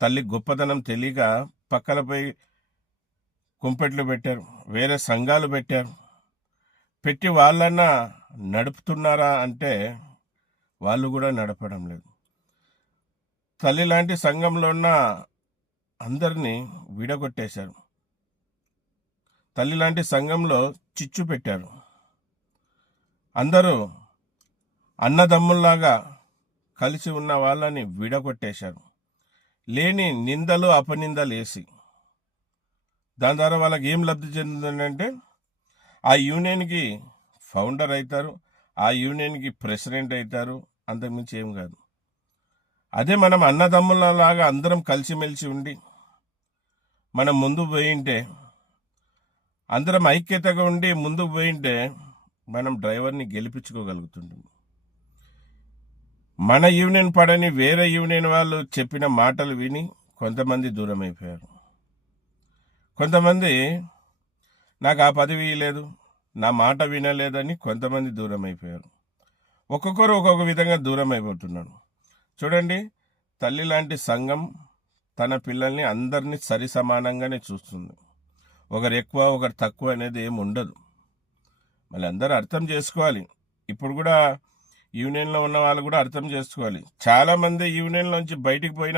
తల్లి గొప్పదనం తెలియక పక్కలపై కుంపెట్లు పెట్టారు, వేరే సంఘాలు పెట్టారు. పెట్టి వాళ్ళన్నా నడుపుతున్నారా అంటే వాళ్ళు కూడా నడపడం లేదు. తల్లి లాంటి సంఘంలో ఉన్న అందరినీ విడగొట్టేశారు. తల్లి లాంటి సంఘంలో చిచ్చు పెట్టారు. అందరూ అన్నదమ్ముల్లాగా కలిసి ఉన్న వాళ్ళని విడగొట్టేశారు. లేని నిందలు అపనిందలు వేసి దాని ద్వారా వాళ్ళకి ఏం లబ్ధి చెందుతుందంటే ఆ యూనియన్కి ఫౌండర్ అవుతారు, ఆ యూనియన్కి ప్రెసిడెంట్ అవుతారు, అంతకుమించి ఏం కాదు. అదే మనం అన్నదమ్ములలాగా అందరం కలిసిమెలిసి ఉండి మనం ముందుకు పోయింటే, అందరం ఐక్యతగా ఉండి ముందుకు పోయింటే మనం డ్రైవర్ని గెలిపించుకోగలుగుతుంటాం. మన యూనియన్ పడని వేరే యూనియన్ వాళ్ళు చెప్పిన మాటలు విని కొంతమంది దూరం అయిపోయారు. కొంతమంది నాకు ఆ పదవి లేదు, నా మాట వినలేదని కొంతమంది దూరం అయిపోయారు. ఒక్కొక్కరు ఒక్కొక్క విధంగా దూరం అయిపోతున్నారు. చూడండి, తల్లి లాంటి సంఘం తన పిల్లల్ని అందరినీ సరి సమానంగానే చూస్తుంది. ఒకరు ఎక్కువ ఒకరు తక్కువ అనేది ఏమి ఉండదు. మళ్ళీ అందరూ అర్థం చేసుకోవాలి. ఇప్పుడు కూడా యూనియన్లో ఉన్న వాళ్ళు కూడా అర్థం చేసుకోవాలి. చాలామంది యూనియన్లోంచి బయటికి పోయిన